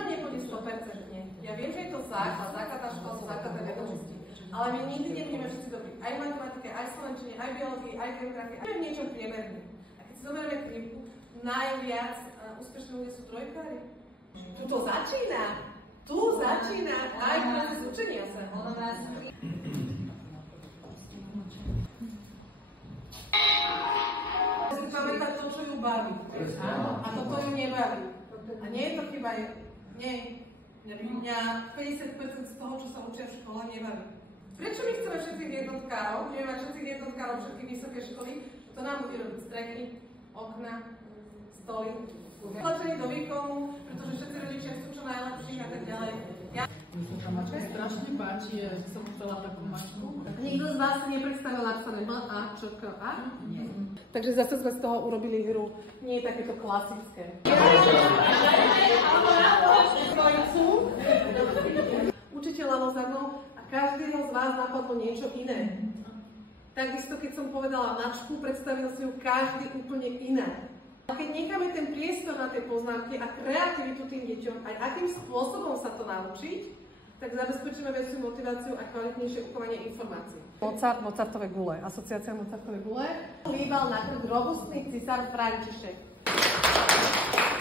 nám nepôjde 100%. Ja viem, že je to základ škola, základné vedomosti. Ale my nikdy nebudeme všetci dobrí. Aj v matematike, aj v slovenčine, aj v biológii, aj v geografii, aj v niečom priemerný. A keď si zoberieme krivku, najviac úspešní ľudia sú trojkári. Tu to začína. Tu začína aj proces učenia sa. Pamätať to, čo ju baví. A toto ju nebaví. A nie je to chyba, nie. Mňa 50% z toho, čo sa učia v škole, nebaví. Prečo my chceme všetkých jednotkárov? Budeme mať všetkých jednotkárov, všetky vysoké školy. To nám bude robiť strechy, okna, stoly. Tlačení do výkonu, pretože všetci rodičia chcú čo najlepších a tak ďalej. Tá mačka je strašne páči, že som chcela takú mačku. Nikto z vás si nepredstavil napísané M, A, Č, K, A? Nie. Takže zase sme z toho urobili hru nie takéto klasické. Učiteľ ľavo za mnou a každého z vás napadlo niečo iné. Takisto, keď som povedala mačku, predstavil si ju každý úplne inak. A keď necháme ten priestor na tie poznámky a kreativitu tým deťom, aj akým spôsobom sa to naučiť, tak zabezpečíme väčšiu motiváciu a kvalitnejšie uchovanie informácií. Mozartove gule, asociácia Mozartove gule. Líbal na krk robustný cisár František.